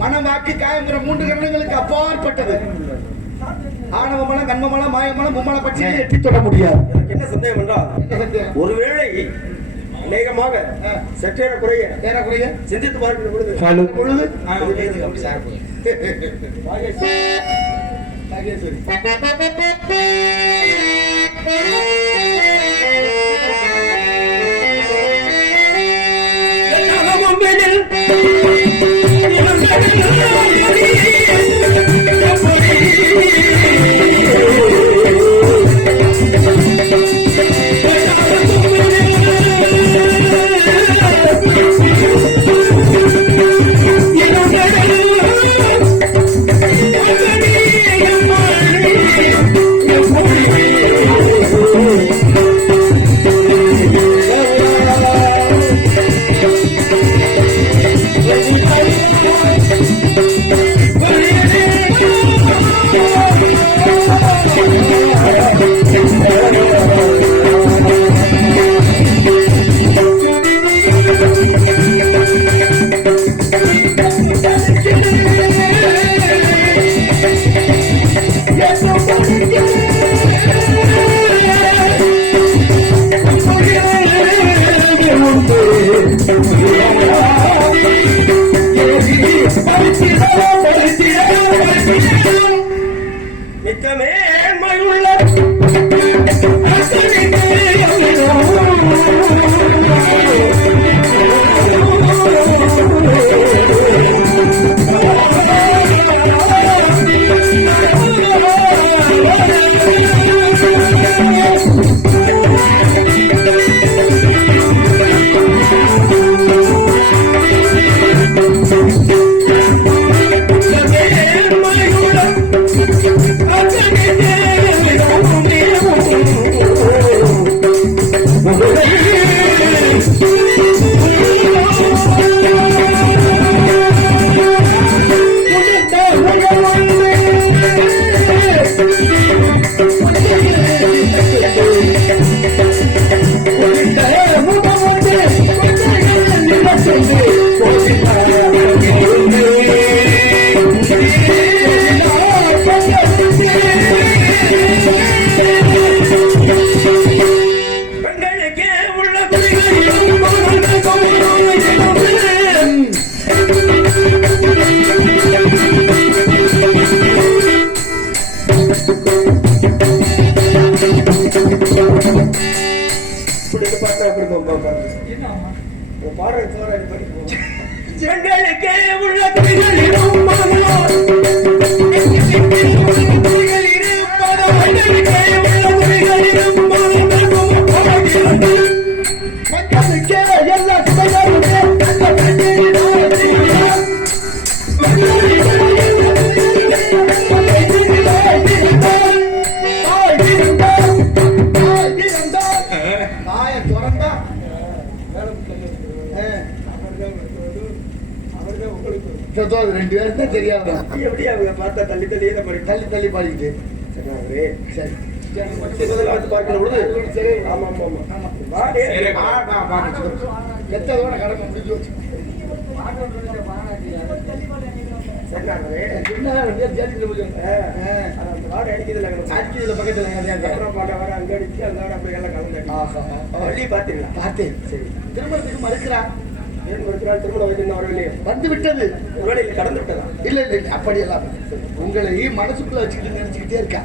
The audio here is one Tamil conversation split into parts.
மனமாக்கி காயங்கிற 3 கரணங்களுக்கு அப்பாற்பட்டது. ஆணவமலம், கண்மமலம், மாயமலம், மும்மலம் பற்றி எட்டி தொட முடியாது. என்ன சந்தேகம் என்றால், ஒருவேளை அநேகமாக சற்றேற குறைய சிந்தித்து பார்க்கிற பொழுது இப்படி பார்த்தா எப்படி பாடுற சோற படிப்போம். எங்களுக்கே உள்ள குடிகளிலும் மாறியோர் குடிகள் இருப்பதோ எங்களுக்கே உள்ள குடிகளிலும் மக்களுக்கே எல்லா சுமைகளுமே அந்த நாயை திறந்தா ரெண்டு பேரும் தான் தெரியாது. எப்படி அவங்க பார்த்தா தள்ளி தள்ளியே தான் தள்ளி தள்ளி பாடிக்கிட்டு சரி சரி பார்க்கணும் பொழுது சரி ஆமா ஆமா ஆமா எத்ததோட கடமை முடிஞ்சு வச்சு அடிக்கிறதுல பக்கத்துல பார்த்தேன். சரி திருமணத்துக்கு மறுக்கிறா வந்து விட்டது கடந்து விட்டதா இல்ல இல்ல அப்படி எல்லாம் உங்களை மனசுக்குள்ள வச்சுக்கிட்டு நினைச்சுக்கிட்டே இருக்கா.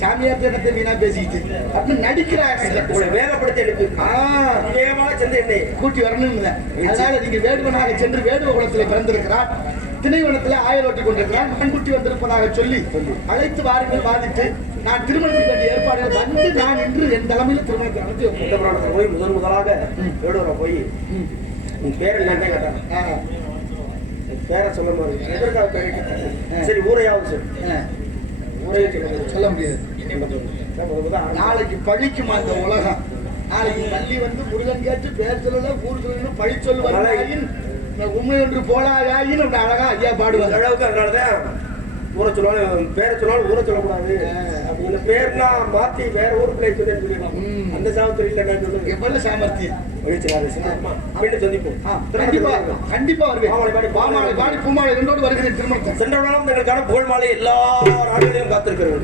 சாமியார் தினத்தை வீணா பேசிக்கிட்டு அப்படின்னு நடிக்கிறாங்க. வேகப்படுத்தி எடுத்து வேகமாக சென்று என்னை கூட்டி வரணும்னு. அதனால நீங்க வேடுவனாக சென்று வேடுவ குலத்தில் பிறந்திருக்கிறார். திணைவனத்தில் ஆயரோட்டி கொண்டிருக்கிறார். மண்குட்டி வந்திருப்பதாக சொல்லி அழைத்து வாருங்கள் வாதிட்டு நான் திருமணத்துக்கு வேண்டிய ஏற்பாடுகள் வந்து நான் இன்று என் தலைமையில் திருமணத்தை நடத்தி போய் முதலாக வேடுவரை போய் உன் பேர் என்னன்னு கேட்டாங்க. பேரை சொல்ல மாதிரி எதற்காக பேரை கேட்டாங்க. சரி ஊரையாவது சொல். ஊரையும் சொல்ல முடியாது. நாளைக்கு பழிக்குமா இந்த உலகம். நாளைக்கு பள்ளி வந்து முருகன் கேட்டு பேர் சொல்லல ஊர் சொல்லணும் பழி சொல்லுவாங்க. உண்மை ஒன்று போலாயின் அழகா ஐயா பாடுவாங்க. அளவுக்கு அதனாலதான் ஊரை சொல்லுவாங்க. பேரை சொன்னாலும் ஊரை சொல்லக்கூடாது. இந்த பேர்னா மாத்தி வேற ஊர் பிள்ளை சொல்லிடலாம். அந்த சாமத்தில் இல்லை சொல்லுங்க. எவ்வளவு சாமர்த்தியம் சந்திப்போம். கண்டிப்பா வருவேன். பாமாலை பாடி பூமாலை இரண்டோடு வருகிறேன் திருமணத்தை. சென்றவர்களும் எங்களுக்கான புகழ் மாலை எல்லா நாடுகளிலும் காத்திருக்கிறேன்.